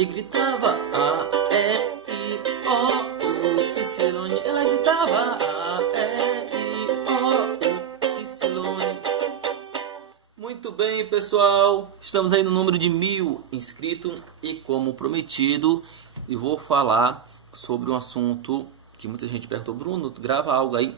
e gritava A, E, I, O, U, Ipsilon. Ela gritava A, E, I, O, U, Ipsilon. Muito bem, pessoal, estamos aí no número de 1000 inscritos e como prometido, eu vou falar sobre um assunto que muita gente perguntou: Bruno, grava algo aí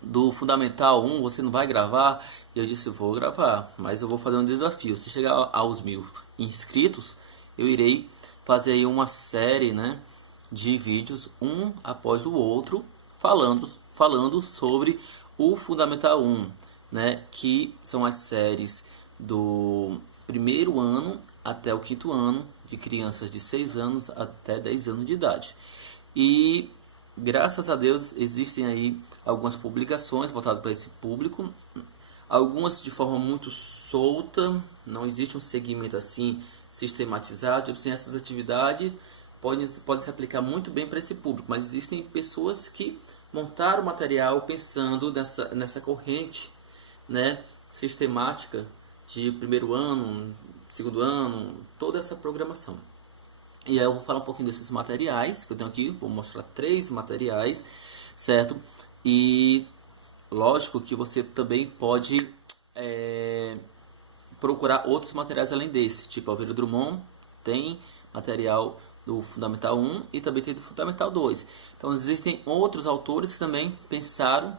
do Fundamental 1, você não vai gravar? E eu disse: vou gravar, mas eu vou fazer um desafio. Se chegar aos 1000 inscritos, eu irei fazer aí uma série, né, de vídeos, um após o outro, falando sobre o Fundamental 1, né, que são as séries do primeiro ano até o quinto ano, de crianças de 6 anos até 10 anos de idade. E graças a Deus existem aí algumas publicações voltadas para esse público, algumas de forma muito solta, não existe um segmento assim sistematizado. Assim, essas atividades podem se aplicar muito bem para esse público, mas existem pessoas que montaram o material pensando nessa corrente, né, sistemática de primeiro ano, segundo ano, toda essa programação. E aí eu vou falar um pouquinho desses materiais que eu tenho aqui, vou mostrar 3 materiais, certo? E lógico que você também pode procurar outros materiais além desse, tipo Alveiro Drummond tem material do Fundamental 1 e também tem do Fundamental 2. Então existem outros autores que também pensaram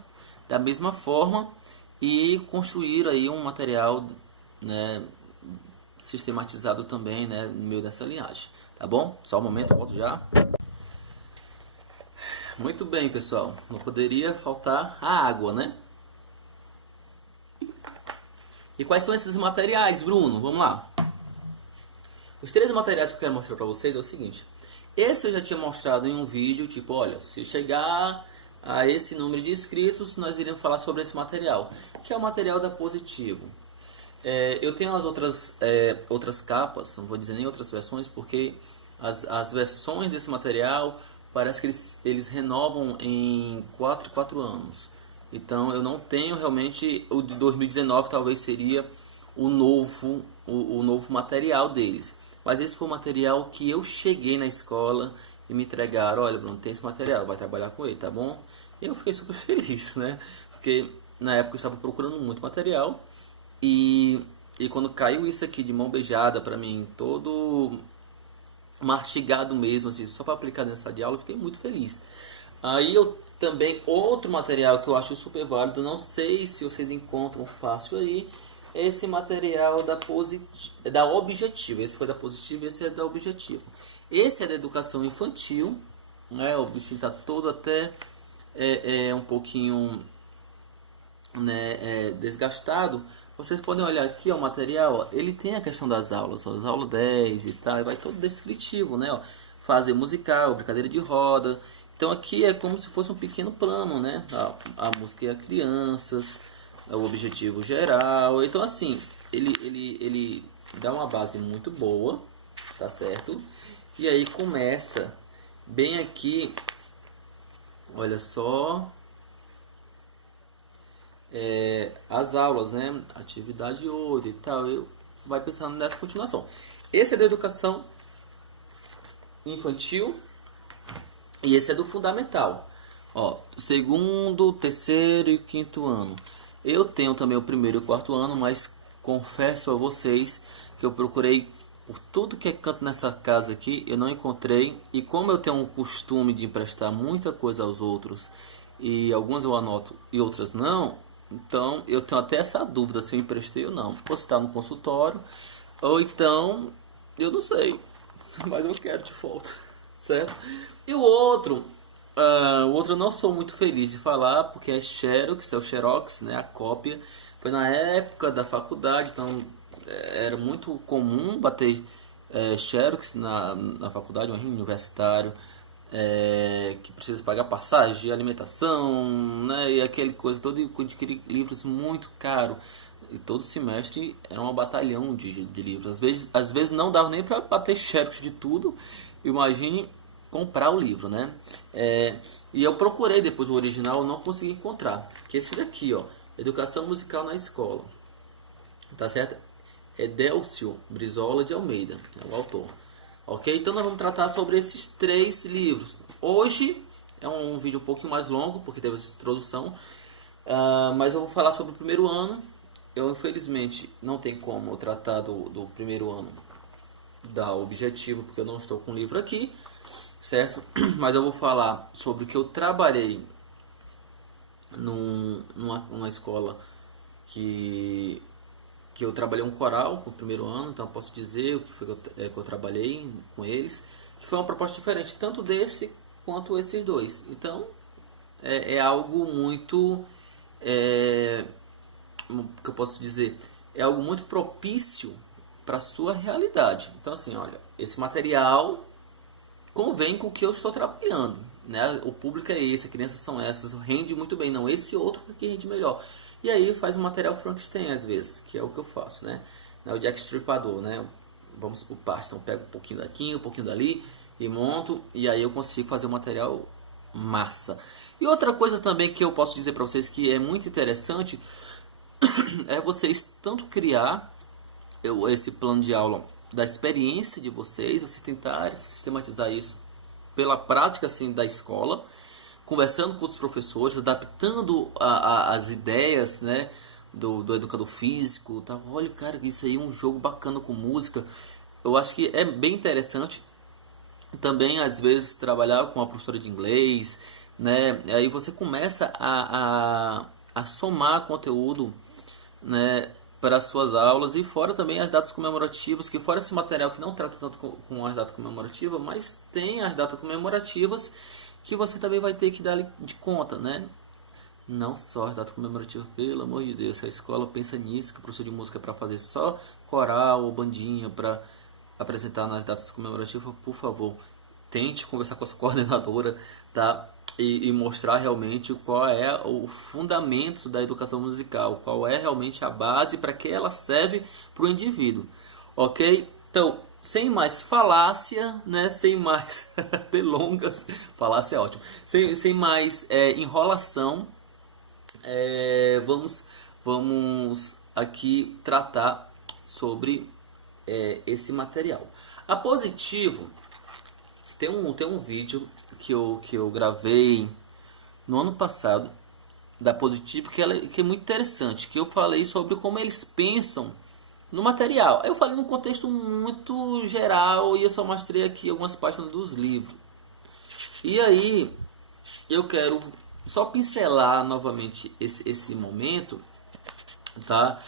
da mesma forma e construíram aí um material, né, sistematizado também, né, no meio dessa linhagem. Tá bom? Só um momento, eu volto já. Muito bem, pessoal. Não poderia faltar a água, né? E quais são esses materiais, Bruno? Vamos lá. Os 3 materiais que eu quero mostrar para vocês é o seguinte. Esse eu já tinha mostrado em um vídeo, tipo, olha, se chegar a esse número de inscritos, nós iremos falar sobre esse material, que é o material da Positivo. Eu tenho as outras capas, não vou dizer nem outras versões, porque as versões desse material parece que eles renovam em 4 anos. Então eu não tenho realmente o de 2019, talvez seria o novo material deles. Mas esse foi o material que eu cheguei na escola e me entregaram: olha, Bruno, tem esse material, vai trabalhar com ele, tá bom? E eu fiquei super feliz, né? Porque na época eu estava procurando muito material. E quando caiu isso aqui de mão beijada para mim, todo mastigado mesmo, assim, só para aplicar nessa sala de aula, eu fiquei muito feliz. Aí eu também, outro material que eu acho super válido, não sei se vocês encontram fácil aí, é esse material da Objetivo. Esse foi da Positivo, esse é da Objetivo. Esse é da educação infantil, né? O bichinho está todo até um pouquinho, né, desgastado. Vocês podem olhar aqui, ó, o material, ó, ele tem a questão das aulas, ó, as aulas 10 e tal, e vai todo descritivo, né, ó, fase musical, brincadeira de roda. Então aqui é como se fosse um pequeno plano, né, a música e a crianças, o objetivo geral. Então assim, ele dá uma base muito boa, tá certo? E aí começa bem aqui, olha só, as aulas, né? Atividade 8 e tal. Eu vai pensando nessa continuação. Esse é da educação infantil e esse é do fundamental. Ó, segundo, terceiro e quinto ano. Eu tenho também o primeiro e o quarto ano, mas confesso a vocês que eu procurei por tudo que é canto nessa casa aqui, eu não encontrei. E como eu tenho um costume de emprestar muita coisa aos outros, e algumas eu anoto e outras não, então eu tenho até essa dúvida se eu emprestei ou não. Posso estar no consultório, ou então eu não sei, mas eu quero de volta, certo? E o outro eu não sou muito feliz de falar, porque é Xerox, é o Xerox, né, a cópia. Foi na época da faculdade, então era muito comum bater Xerox na faculdade, um universitário, que precisa pagar passagem, alimentação, né, e aquele coisa toda, e adquirir livros muito caro. E todo semestre era um batalhão de livros. Às vezes não dava nem para bater Xerox de tudo. Imagine comprar o livro, né? E eu procurei depois o original, não consegui encontrar. Que é esse daqui, ó, Educação Musical na Escola, tá certo? É Délcio Brizola de Almeida, é o autor. Ok? Então nós vamos tratar sobre esses 3 livros. Hoje é um vídeo um pouquinho mais longo, porque teve essa introdução, mas eu vou falar sobre o primeiro ano. Eu infelizmente não tenho como eu tratar do primeiro ano da objetivo, porque eu não estou com o livro aqui, certo? Mas eu vou falar sobre o que eu trabalhei numa escola que eu trabalhei um coral no primeiro ano, então eu posso dizer o que foi que eu trabalhei com eles, que foi uma proposta diferente, tanto desse quanto esses dois. Então é algo muito, que eu posso dizer, é algo muito propício para a sua realidade. Então assim, olha, esse material convém com o que eu estou trabalhando, né? O público é esse, as crianças são essas, rende muito bem, não, esse outro aqui rende melhor. E aí faz um material Frankenstein às vezes, que é o que eu faço, né? O Jack Stripador, né? Vamos por partes, então eu pego um pouquinho daqui, um pouquinho dali e monto, e aí eu consigo fazer um material massa. E outra coisa também que eu posso dizer para vocês que é muito interessante é vocês tanto criar esse plano de aula da experiência de vocês tentarem sistematizar isso pela prática assim da escola, conversando com os professores, adaptando as ideias, né, do educador físico, tá? Olha, cara, isso aí é um jogo bacana com música. Eu acho que é bem interessante também, às vezes, trabalhar com a professora de inglês, né? Aí você começa a somar conteúdo, né, para as suas aulas, e fora também as datas comemorativas, que fora esse material que não trata tanto com as datas comemorativas, mas tem as datas comemorativas que você também vai ter que dar de conta, né? Não só as datas comemorativas, pelo amor de Deus, se a escola pensa nisso, que o professor de música é para fazer só coral ou bandinha para apresentar nas datas comemorativas, por favor, tente conversar com a sua coordenadora, tá? E mostrar realmente qual é o fundamento da educação musical, qual é realmente a base para que ela serve para o indivíduo, ok? Então, sem mais falácia, né? Sem mais delongas, falácia é ótimo, sem mais enrolação, vamos aqui tratar sobre esse material. A Positivo tem um vídeo que eu gravei no ano passado da Positivo que é muito interessante, que eu falei sobre como eles pensam no material. Eu falei num contexto muito geral e eu só mostrei aqui algumas páginas dos livros. E aí eu quero só pincelar novamente esse momento, tá?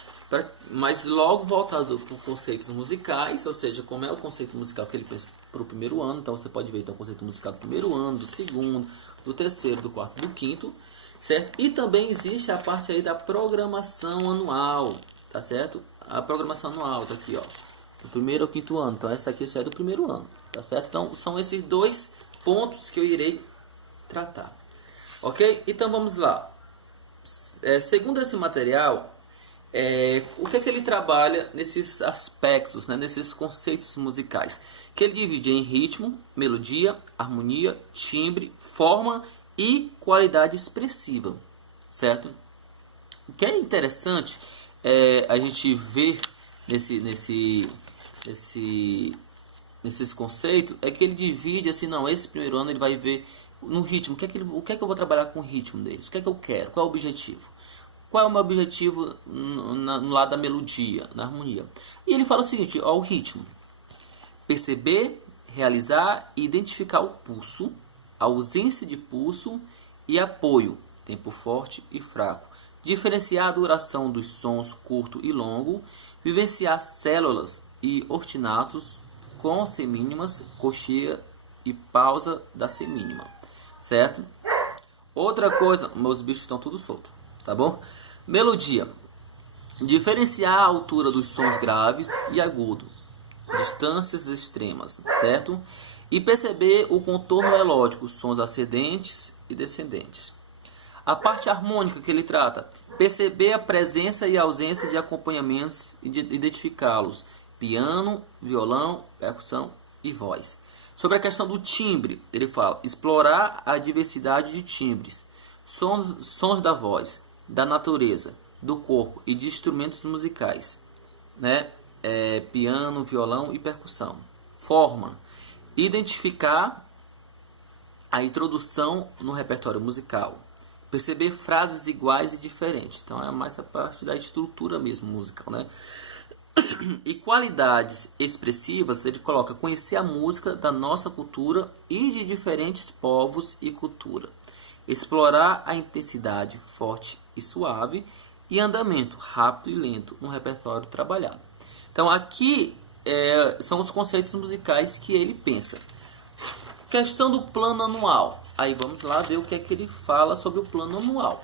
Mas logo voltado para conceitos musicais, ou seja, como é o conceito musical que ele pensa para o primeiro ano. Então você pode ver então, o conceito musical do primeiro ano, do segundo, do terceiro, do quarto, do quinto, certo? E também existe a parte aí da programação anual, tá certo? A programação anual tá aqui, ó, do primeiro ao quinto ano. Então essa aqui só é do primeiro ano, tá certo? Então são esses 2 pontos que eu irei tratar, ok? Então vamos lá. Segundo esse material, o que ele trabalha nesses aspectos, né, nesses conceitos musicais, que ele divide em ritmo, melodia, harmonia, timbre, forma e qualidade expressiva, certo? O que é interessante a gente ver nesses conceitos é que ele divide assim, não, esse primeiro ano ele vai ver no ritmo, o que é que eu vou trabalhar com o ritmo deles, o que é que eu quero, qual é o objetivo. Qual é o meu objetivo no lado da melodia, na harmonia? E ele fala o seguinte, ó, o ritmo. Perceber, realizar e identificar o pulso, a ausência de pulso e apoio, tempo forte e fraco. Diferenciar a duração dos sons curto e longo, vivenciar células e ostinatos com semínimas, cocheia e pausa da semínima, certo? Outra coisa, meus bichos estão tudo solto, tá bom? Melodia. Diferenciar a altura dos sons graves e agudos, distâncias extremas, certo? E perceber o contorno melódico, sons ascendentes e descendentes. A parte harmônica que ele trata, perceber a presença e ausência de acompanhamentos e identificá-los, piano, violão, percussão e voz. Sobre a questão do timbre, ele fala, explorar a diversidade de timbres, sons da voz, da natureza, do corpo e de instrumentos musicais, né? Piano, violão e percussão. Forma, Identificar a introdução no repertório musical. Perceber frases iguais e diferentes. Então é mais a parte da estrutura mesmo musical, né? E qualidades expressivas, ele coloca conhecer a música da nossa cultura e de diferentes povos e cultura. Explorar a intensidade forte e suave e andamento rápido e lento no repertório trabalhado. Então aqui são os conceitos musicais que ele pensa. Questão do plano anual. Aí vamos lá ver o que é que ele fala sobre o plano anual.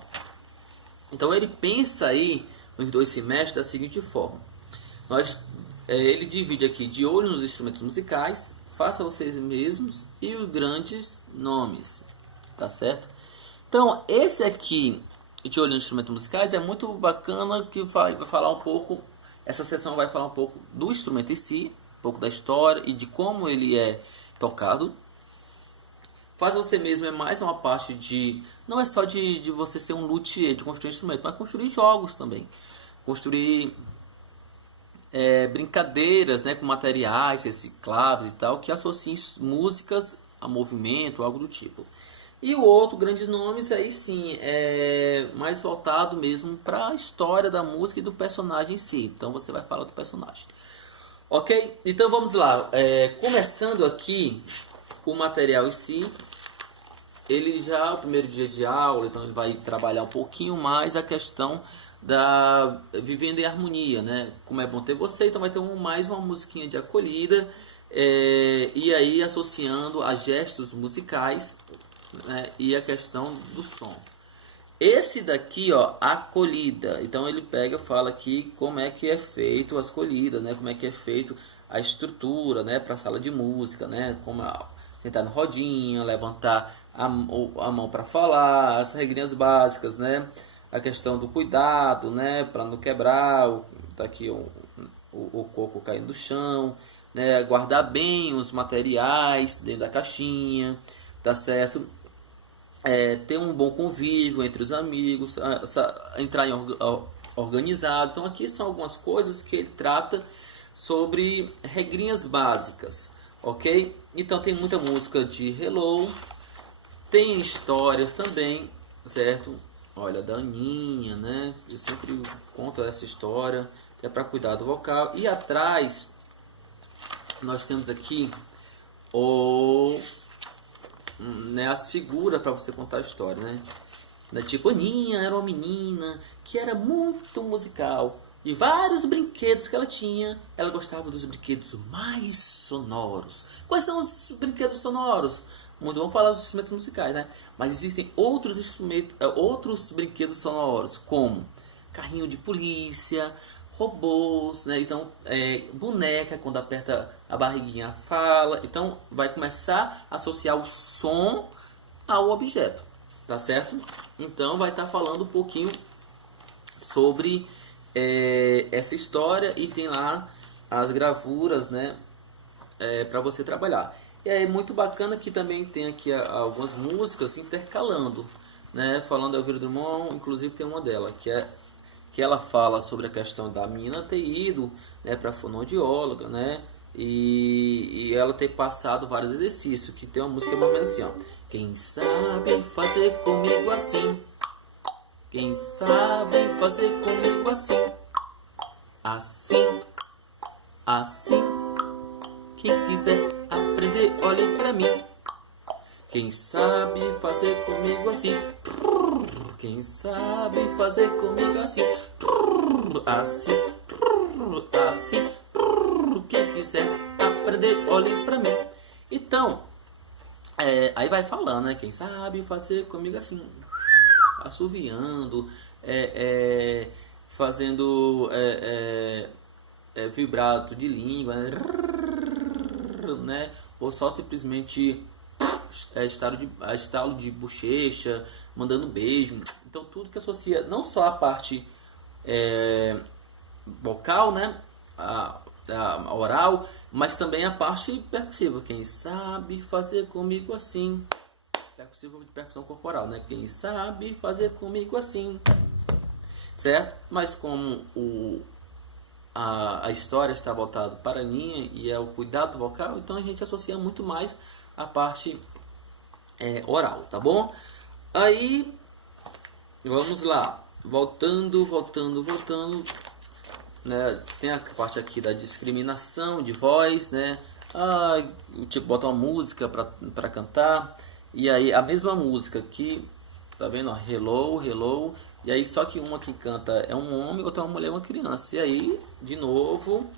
Então ele pensa aí nos 2 semestres da seguinte forma. Ele divide aqui de olho nos instrumentos musicais, faça vocês mesmos e os grandes nomes, tá certo? Então esse aqui de olho nos instrumentos musicais é muito bacana, que vai falar um pouco, essa sessão vai falar um pouco do instrumento em si, um pouco da história e de como ele é tocado. Faz você mesmo é mais uma parte de, não é só de você ser um luthier, de construir instrumentos, mas construir jogos também, construir brincadeiras, né, com materiais recicláveis e tal, que associem músicas a movimento, algo do tipo. E o outro, grandes nomes, aí sim, é mais voltado mesmo para a história da música e do personagem em si. Então você vai falar do personagem. Ok? Então vamos lá. Começando aqui o material em si. Ele já, o primeiro dia de aula, então ele vai trabalhar um pouquinho mais a questão da vivendo em harmonia, né? Como é bom ter você, então vai ter mais uma musiquinha de acolhida, e aí associando a gestos musicais, né? E a questão do som. Esse daqui, ó, acolhida, então ele pega, fala aqui como é que é feito as acolhidas, né? Como é que é feito a estrutura, né? Para a sala de música, né? Como sentar no rodinha, levantar a mão para falar, as regrinhas básicas, né? A questão do cuidado, né, para não quebrar, tá aqui o coco caindo do chão, né, guardar bem os materiais dentro da caixinha, tá certo? Ter um bom convívio entre os amigos, entrar em organizado. Então aqui são algumas coisas que ele trata sobre regrinhas básicas, ok? Então tem muita música de hello, tem histórias também, certo? Olha, da Aninha, né? Eu sempre conto essa história, que é para cuidar do vocal. E atrás, nós temos aqui as figuras para você contar a história, né? Tipo, Aninha era uma menina que era muito musical. E vários brinquedos que ela tinha, ela gostava dos brinquedos mais sonoros. Quais são os brinquedos sonoros? Muito vamos falar dos instrumentos musicais, né? Mas existem outros instrumentos, outros brinquedos sonoros, como carrinho de polícia, robôs, né? Então, boneca, quando aperta a barriguinha fala. Então, vai começar a associar o som ao objeto, tá certo? Então, vai estar falando um pouquinho sobre essa história e tem lá as gravuras, né? Para você trabalhar. E é muito bacana que também tem aqui algumas músicas intercalando, né? Falando da Elvira Drummond, inclusive tem uma dela que ela fala sobre a questão da menina ter ido, né, para a fonoaudióloga, né? E ela ter passado vários exercícios, que tem uma música mais ou menos assim, ó. Quem sabe fazer comigo assim? Quem sabe fazer comigo assim? Assim, assim. Quem quiser aprender, olhe pra mim. Quem sabe fazer comigo assim? Quem sabe fazer comigo assim? Assim, assim. Quem quiser aprender, olhe pra mim. Então, aí vai falando, né? Quem sabe fazer comigo assim? Assoviando, fazendo vibrato de língua, né? Ou só simplesmente estalo de bochecha, mandando beijo. Então tudo que associa não só a parte vocal, né? A oral, mas também a parte percussiva. Quem sabe fazer comigo assim? Percussiva de percussão corporal, né? Quem sabe fazer comigo assim? Certo? Mas como a história está voltada para a linha e é o cuidado vocal, então a gente associa muito mais a parte oral, tá bom? Aí, vamos lá, voltando, né? Tem a parte aqui da discriminação de voz, né? Tipo, bota uma música para cantar, e aí a mesma música que, tá vendo? Ó, hello, hello, e aí só que uma que canta é um homem, outra é uma mulher, uma criança. E aí, de novo,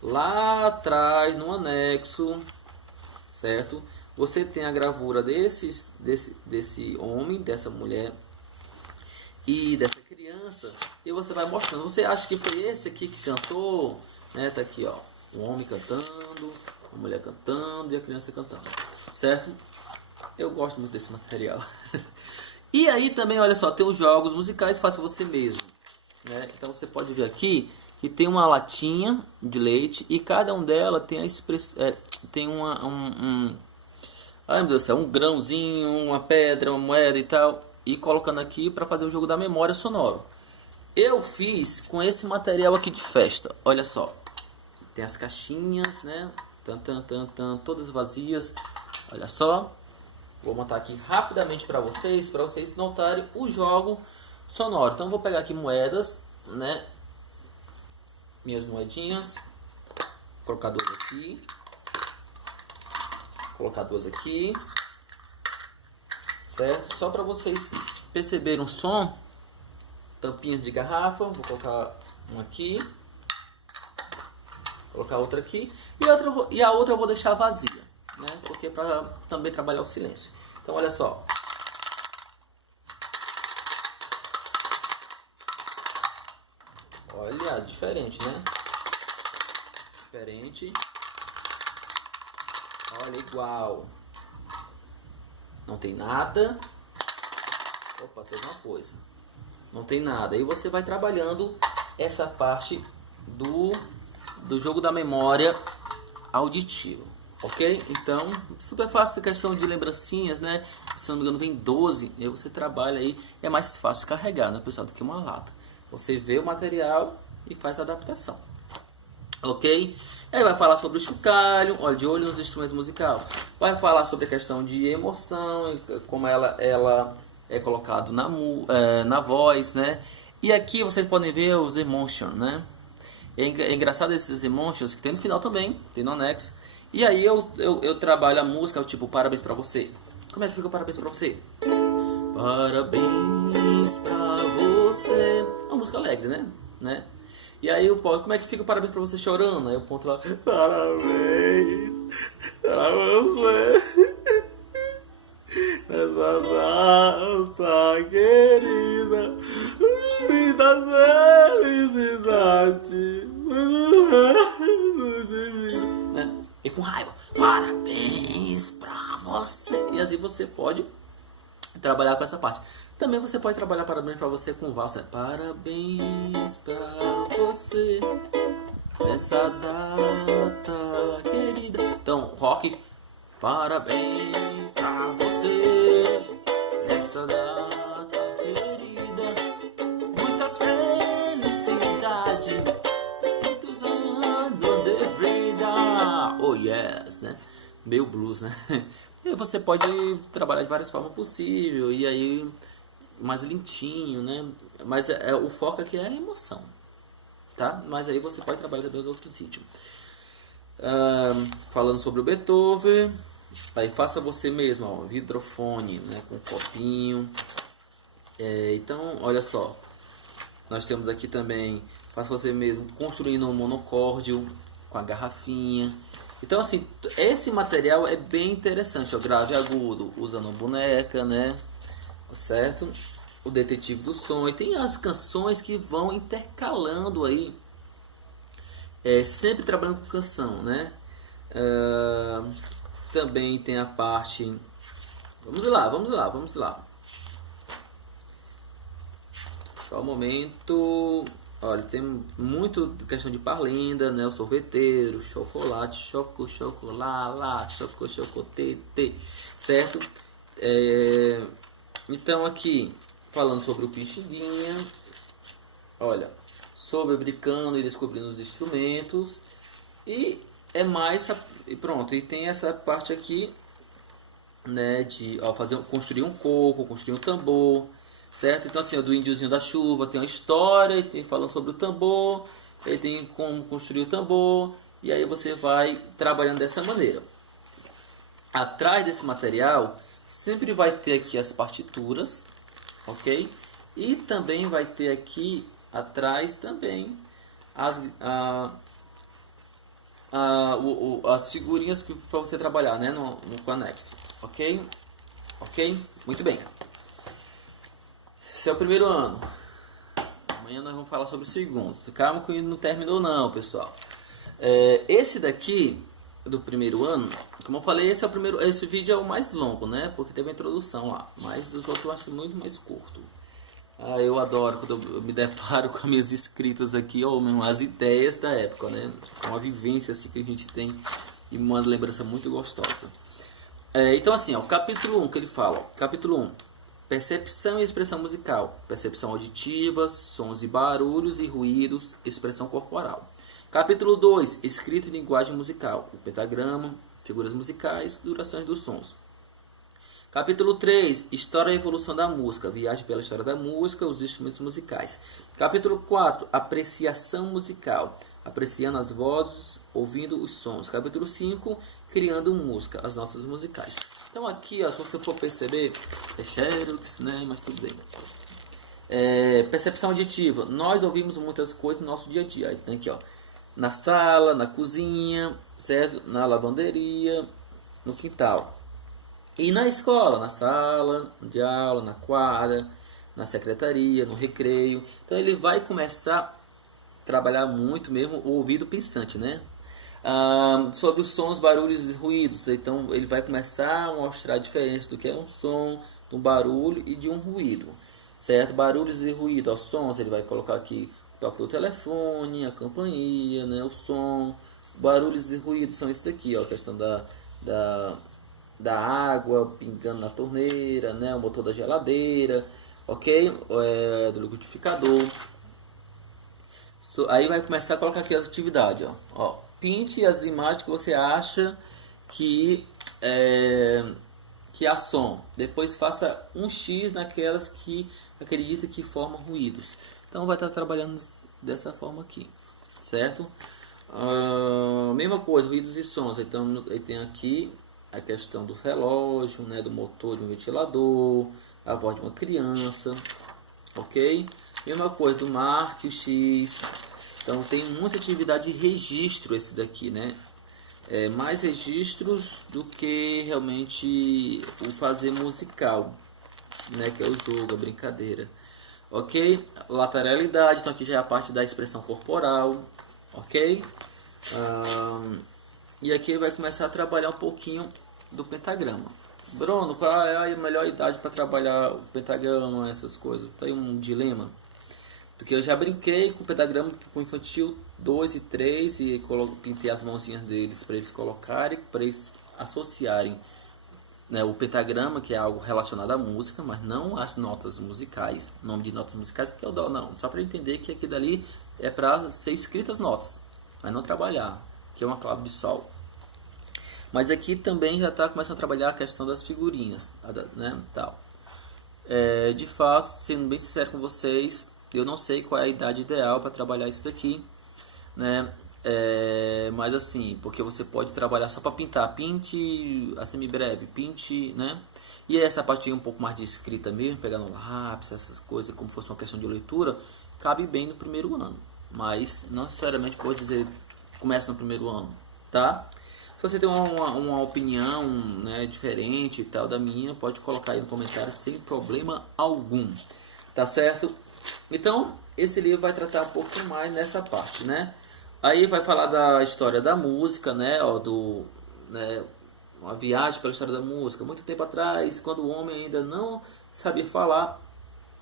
lá atrás no anexo, certo? Você tem a gravura desse homem, dessa mulher e dessa criança, e você vai mostrando. Você acha que foi esse aqui que cantou, né? Tá aqui, ó, o homem cantando, a mulher cantando e a criança cantando, certo? Eu gosto muito desse material. E aí também, olha só, tem os jogos musicais, faça você mesmo, né? Então você pode ver aqui que tem uma latinha de leite e cada um dela tem tem ai meu Deus do céu, um grãozinho, uma pedra, uma moeda e tal, e colocando aqui para fazer o jogo da memória sonora. Eu fiz com esse material aqui de festa, olha só. Tem as caixinhas, né? Todas vazias. Olha só. Vou montar aqui rapidamente para vocês notarem o jogo sonoro. Então vou pegar aqui moedas, né? Minhas moedinhas. Colocar duas aqui. Colocar duas aqui. Certo? Só para vocês perceberem o som. Tampinhas de garrafa. Vou colocar uma aqui. Colocar outra aqui. E a outra eu vou deixar vazia, né? Porque para também trabalhar o silêncio. Então olha só. Olha, diferente, né? Diferente. Olha, igual. Não tem nada. Opa, tem uma coisa. Não tem nada. Aí você vai trabalhando essa parte do jogo da memória auditiva. Ok? Então, super fácil a questão de lembrancinhas, né? Se não me engano, vem 12. E aí você trabalha aí. É mais fácil carregar, né, pessoal, do que uma lata. Você vê o material e faz a adaptação. Ok? Aí vai falar sobre o chocalho. Olha, de olho nos instrumentos musicais. Vai falar sobre a questão de emoção, como ela é colocado na voz, né? E aqui vocês podem ver os emotions, né? É engraçado esses emotions que tem no final também, tem no anexo. E aí eu trabalho a música, tipo, parabéns pra você. Como é que fica o parabéns pra você? Parabéns pra você. É uma música alegre, né? E aí eu posso, como é que fica o parabéns pra você chorando? Aí eu ponto lá, parabéns pra você. Nessa data querida, muita felicidade. Né? E com raiva, parabéns pra você. E assim você pode trabalhar com essa parte. Também você pode trabalhar parabéns pra você com valsa. Parabéns pra você nessa data querida. Então, rock. Parabéns pra você nessa data querida. Muita felicidade. Muitos anos de vida. Oh yes, né? Meio blues, né? E você pode trabalhar de várias formas possíveis. E aí, mais lentinho, né? Mas o foco aqui é a emoção, tá? Mas aí você pode trabalhar também em outros ritmos. Falando sobre o Beethoven, aí faça você mesmo, ó, vidrofone, né, com copinho. Então, olha só, nós temos aqui também, faça você mesmo, construindo um monocórdio com a garrafinha. Então, assim, esse material é bem interessante, ó, grave agudo, usando a boneca, né, certo? O detetive do som, e tem as canções que vão intercalando aí. Sempre trabalhando com canção, né? Também tem a parte. Vamos lá. Só um momento. Olha, tem muito questão de parlinda, né? O sorveteiro, chocolate, chocolate, certo? Então aqui, falando sobre o Pixinguinha. Olha. sobre brincando e descobrindo os instrumentos. E é mais, e pronto, e tem essa parte aqui, né, de construir um coco, construir um tambor, certo? Então assim, o do índiozinho da chuva tem uma história, e tem falando sobre o tambor, ele tem como construir o tambor, e aí você vai trabalhando dessa maneira. Atrás desse material sempre vai ter aqui as partituras, ok? E também vai ter aqui atrás também as figurinhas para você trabalhar, né, no anexo, ok? Ok? Muito bem. Esse é o primeiro ano. Amanhã nós vamos falar sobre o segundo. Calma que não terminou não, pessoal. Esse daqui do primeiro ano, como eu falei, esse vídeo é o mais longo, né? Porque teve a introdução lá, mas dos outros eu acho muito mais curto. Eu adoro quando eu me deparo com as minhas escritas aqui, ou mesmo as ideias da época, né? Uma vivência assim que a gente tem e uma lembrança muito gostosa. Então assim, ó, capítulo 1 que ele fala, ó, capítulo 1, percepção e expressão musical, percepção auditiva, sons e barulhos e ruídos, expressão corporal. Capítulo 2, escrita e linguagem musical, o pentagrama, figuras musicais, durações dos sons. Capítulo 3, história e evolução da música, viagem pela história da música, os instrumentos musicais. Capítulo 4, apreciação musical, apreciando as vozes, ouvindo os sons. Capítulo 5, criando música, as notas musicais. Então aqui, ó, se você for perceber, é Xerox, né, mas tudo bem. Percepção auditiva, nós ouvimos muitas coisas no nosso dia a dia. Então aqui, ó, na sala, na cozinha, certo? Na lavanderia, no quintal. E na escola, na sala de aula, na quadra, na secretaria, no recreio. Então ele vai começar a trabalhar muito mesmo o ouvido pensante, né? Sobre os sons, barulhos e ruídos. Então ele vai começar a mostrar a diferença do que é um som, de um barulho e de um ruído, certo? Barulhos e ruído, os sons, ele vai colocar aqui toque do telefone, a campainha, né, o som. Barulhos e ruídos são isso daqui, ó, a questão da água pingando na torneira, né, o motor da geladeira, ok? Do liquidificador. Aí vai começar a colocar aqui as atividades, ó. Pinte as imagens que você acha que há som. Depois faça um X naquelas que acredita que formam ruídos. Então vai estar trabalhando dessa forma aqui, certo? Mesma coisa, ruídos e sons. Então tem aqui a questão do relógio, né, do motor de um ventilador, a voz de uma criança, ok? Mesma coisa do marque, o X. Então tem muita atividade de registro esse daqui, né? Mais registros do que realmente o fazer musical, né, que é o jogo, a brincadeira. Ok? Lateralidade, então aqui já é a parte da expressão corporal, ok? E aqui vai começar a trabalhar um pouquinho do pentagrama. Bruno, qual é a melhor idade para trabalhar o pentagrama, essas coisas? Tem um dilema, porque eu já brinquei com o pentagrama com o infantil 2 e 3 e pintei as mãozinhas deles para eles colocarem, para eles associarem, né, o pentagrama, que é algo relacionado à música, mas não às notas musicais, nome de notas musicais que é o dó, não, só para entender que aquilo ali é para ser escritas notas, mas não trabalhar, que é uma clave de sol. Mas aqui também já está começando a trabalhar a questão das figurinhas, né, tal. De fato, sendo bem sincero com vocês, eu não sei qual é a idade ideal para trabalhar isso daqui, né? Mas assim, porque você pode trabalhar só para pintar, pinte a semibreve, pinte, né? E essa parte um pouco mais de escrita mesmo, pegar no lápis, essas coisas, como fosse uma questão de leitura, cabe bem no primeiro ano, mas não necessariamente pode dizer começa no primeiro ano, tá? Se você tem uma opinião, né, diferente e tal da minha, pode colocar aí no comentário sem problema algum, tá certo? Então esse livro vai tratar um pouquinho mais nessa parte, né? Aí vai falar da história da música, né? Uma viagem pela história da música. Muito tempo atrás, quando o homem ainda não sabia falar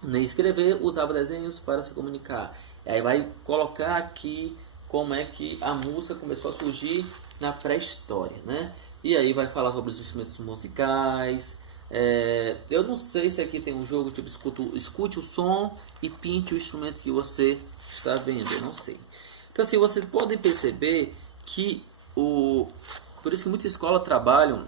nem escrever, usava desenhos para se comunicar. E aí vai colocar aqui como é que a música começou a surgir na pré-história, né? E aí vai falar sobre os instrumentos musicais. Eu não sei se aqui tem um jogo tipo escute o som e pinte o instrumento que você Está vendo? Eu não sei. Então assim, vocês podem perceber que por isso que muitas escolas trabalham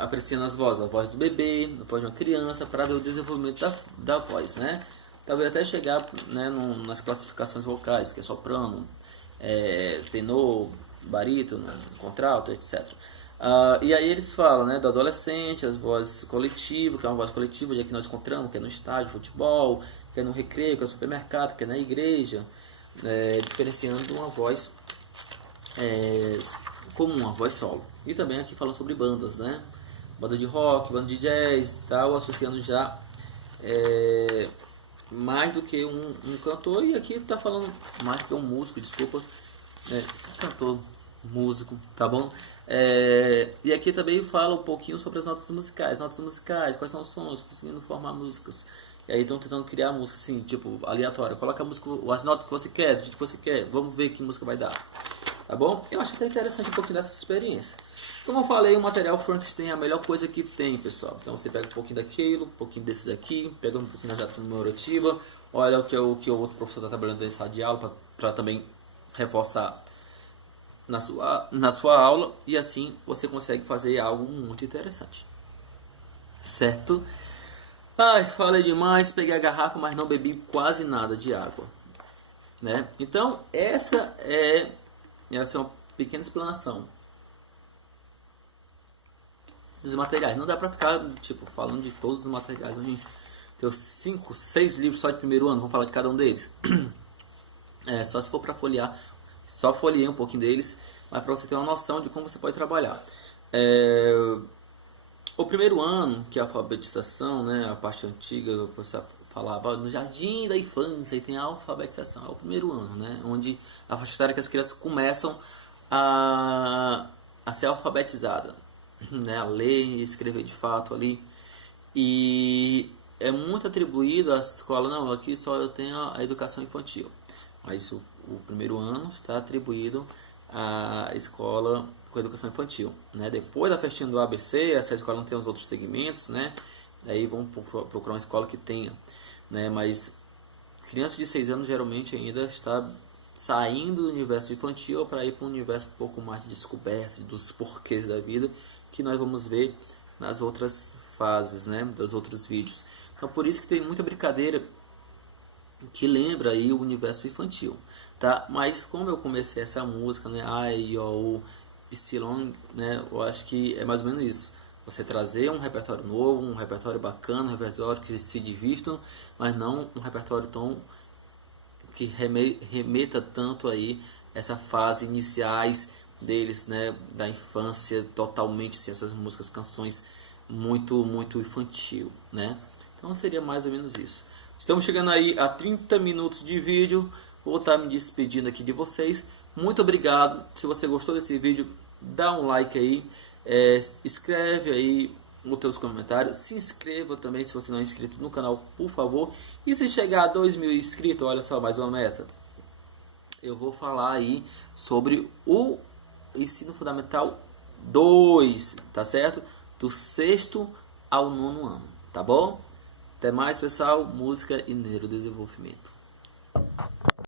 apreciando as vozes, a voz do bebê, a voz de uma criança, para ver o desenvolvimento da voz, né? Talvez até chegar, né, nas classificações vocais, que é soprano, tenor, barítono, contralto, etc. E aí eles falam, né, do adolescente, as vozes coletivas, que é uma voz coletiva, onde é que nós encontramos, que é no estádio de futebol, que é no recreio, que é no supermercado, que é na igreja, diferenciando uma voz comum, uma voz solo. E também aqui falando sobre bandas, né? Banda de rock, banda de jazz, tal, associando já mais do que um cantor. E aqui tá falando mais do que um músico, desculpa, cantor, músico, tá bom? E aqui também fala um pouquinho sobre as notas musicais, quais são os sons, conseguindo formar músicas. E aí estão tentando criar música assim, tipo, aleatória. Coloca a música, as notas que você quer, do jeito que você quer, vamos ver que música vai dar. Tá bom? Eu acho até interessante um pouquinho dessa experiência. Como eu falei, o material Frankenstein é a melhor coisa que tem, pessoal. Então você pega um pouquinho daquilo, um pouquinho desse daqui, pega um pouquinho da comemorativa, olha o que o outro professor está trabalhando dentro da sala de aula para também reforçar na sua aula, e assim você consegue fazer algo muito interessante. Certo? Ai, falei demais, peguei a garrafa, mas não bebi quase nada de água. Né? Então, essa é uma pequena explanação dos materiais. Não dá pra ficar, tipo, falando de todos os materiais. Tem 5, 6 livros só de primeiro ano, vamos falar de cada um deles. Só se for pra folhear, só folhei um pouquinho deles, mas pra você ter uma noção de como você pode trabalhar. O primeiro ano, que é a alfabetização, né, a parte antiga, você falava no jardim da infância, e tem a alfabetização, é o primeiro ano, né, onde a faixa etária que as crianças começam a ser alfabetizadas, né, a ler e escrever de fato ali. E é muito atribuído à escola, não, aqui só eu tenho a educação infantil. Mas o primeiro ano está atribuído à escola com educação infantil, né? Depois da festinha do ABC, essa escola não tem os outros segmentos, né? Aí vão procurar uma escola que tenha, né? Mas criança de 6 anos geralmente ainda está saindo do universo infantil para ir para um universo um pouco mais de descoberta dos porquês da vida, que nós vamos ver nas outras fases, né? Dos outros vídeos. Então por isso que tem muita brincadeira que lembra aí o universo infantil, tá? Mas como eu comecei essa música, né? Ai, o Psylon, né? Eu acho que é mais ou menos isso. Você trazer um repertório novo, um repertório bacana, um repertório que se divirtam, mas não um repertório tão que remeta tanto aí essa fase iniciais deles, né? Da infância, totalmente assim, essas músicas, canções muito infantil, né? Então seria mais ou menos isso. Estamos chegando aí a 30 minutos de vídeo. Vou estar me despedindo aqui de vocês. Muito obrigado. Se você gostou desse vídeo, dá um like aí. Escreve aí nos seus comentários. Se inscreva também se você não é inscrito no canal, por favor. E se chegar a 2.000 inscritos, olha só, mais uma meta. Eu vou falar aí sobre o Ensino Fundamental 2, tá certo? Do 6º ao 9º ano, tá bom? Até mais, pessoal. Música e neurodesenvolvimento.